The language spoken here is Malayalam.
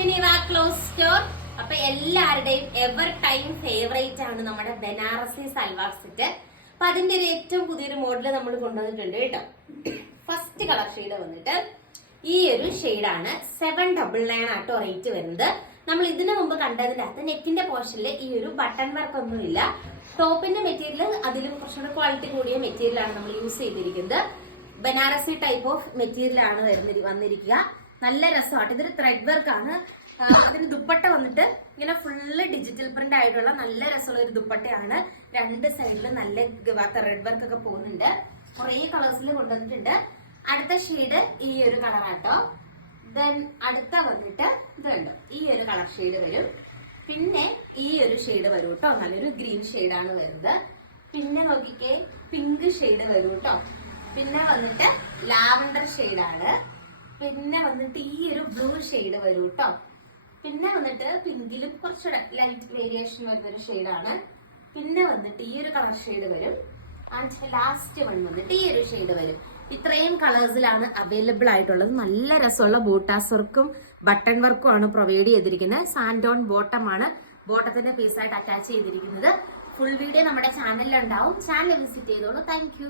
Cinema close store. അപ്പൊ എല്ലാവരുടെയും എവർ ടൈം ഫേവറേറ്റ് ആണ് നമ്മുടെ ബനാറസി സൽവാർ സെറ്റ്. അപ്പൊ അതിന്റെ ഒരു ഏറ്റവും പുതിയൊരു മോഡല് നമ്മൾ കൊണ്ടുവന്നിട്ടുണ്ട് കേട്ടോ. ഫസ്റ്റ് കളർ ഷെയ്ഡ് വന്നിട്ട് ഈ ഒരു ഷെയ്ഡാണ്. 799 ആട്ടോ റേറ്റ് വരുന്നത്. നമ്മൾ ഇതിനു മുമ്പ് കണ്ടതിന്റെ അകത്ത് നെക്കിന്റെ പോർഷനിൽ ഈ ഒരു ബട്ടൺ വർക്ക് ഒന്നുമില്ല. ടോപ്പിന്റെ മെറ്റീരിയൽ അതിലും കുറച്ചുകൂടെ ക്വാളിറ്റി കൂടിയ മെറ്റീരിയലാണ് നമ്മൾ യൂസ് ചെയ്തിരിക്കുന്നത്. ബനാറസി ടൈപ്പ് ഓഫ് മെറ്റീരിയൽ ആണ് വന്നിരിക്കുക. നല്ല രസമായിട്ട് ഇതൊരു ത്രെഡ് വർക്ക് ആണ്. അതിന് ദുപ്പട്ട വന്നിട്ട് ഇങ്ങനെ ഫുള്ള് ഡിജിറ്റൽ പ്രിന്റ് ആയിട്ടുള്ള നല്ല രസമുള്ള ഒരു ദുപ്പട്ടയാണ്. രണ്ട് സൈഡിലും നല്ല ത്രെഡ് വർക്ക് ഒക്കെ പോകുന്നുണ്ട്. കുറെ കളേഴ്സിൽ കൊണ്ടുവന്നിട്ടുണ്ട്. അടുത്ത ഷെയ്ഡ് ഈ ഒരു കളറാട്ടോ. ദെൻ അടുത്ത വന്നിട്ട് ഇത് കണ്ടോ, ഈ ഒരു കളർ ഷെയ്ഡ് വരും. പിന്നെ ഈ ഒരു ഷെയ്ഡ് വരും കേട്ടോ. നല്ലൊരു ഗ്രീൻ ഷെയ്ഡാണ് വരുന്നത്. പിന്നെ നോക്കിക്കേ, പിങ്ക് ഷെയ്ഡ് വരും കേട്ടോ. പിന്നെ വന്നിട്ട് ലാവൻഡർ ഷെയ്ഡാണ്. പിന്നെ വന്നിട്ട് ഈ ഒരു ബ്ലൂ ഷെയ്ഡ് വരും കേട്ടോ. പിന്നെ വന്നിട്ട് പിങ്കിലും കുറച്ചുകൂടെ ലൈറ്റ് വേരിയേഷൻ വരുന്നൊരു ഷെയ്ഡാണ്. പിന്നെ വന്നിട്ട് ഈ ഒരു കളർ ഷെയ്ഡ് വരും. ആൻഡ് ലാസ്റ്റ് വൺ വന്നിട്ട് ഈ ഒരു ഷെയ്ഡ് വരും. ഇത്രയും കളേഴ്സിലാണ് അവൈലബിൾ ആയിട്ടുള്ളത്. നല്ല രസമുള്ള ബൂട്ടാസ് വർക്കും ബട്ടൺ വർക്കും ആണ് പ്രൊവൈഡ് ചെയ്തിരിക്കുന്നത്. സാൻഡോൺ ബോട്ടം ആണ് ബോട്ടത്തിന്റെ പീസായിട്ട് അറ്റാച്ച് ചെയ്തിരിക്കുന്നത്. ഫുൾ വീഡിയോ നമ്മുടെ ചാനലിൽ ഉണ്ടാവും. ചാനൽ വിസിറ്റ് ചെയ്തോളൂ. താങ്ക്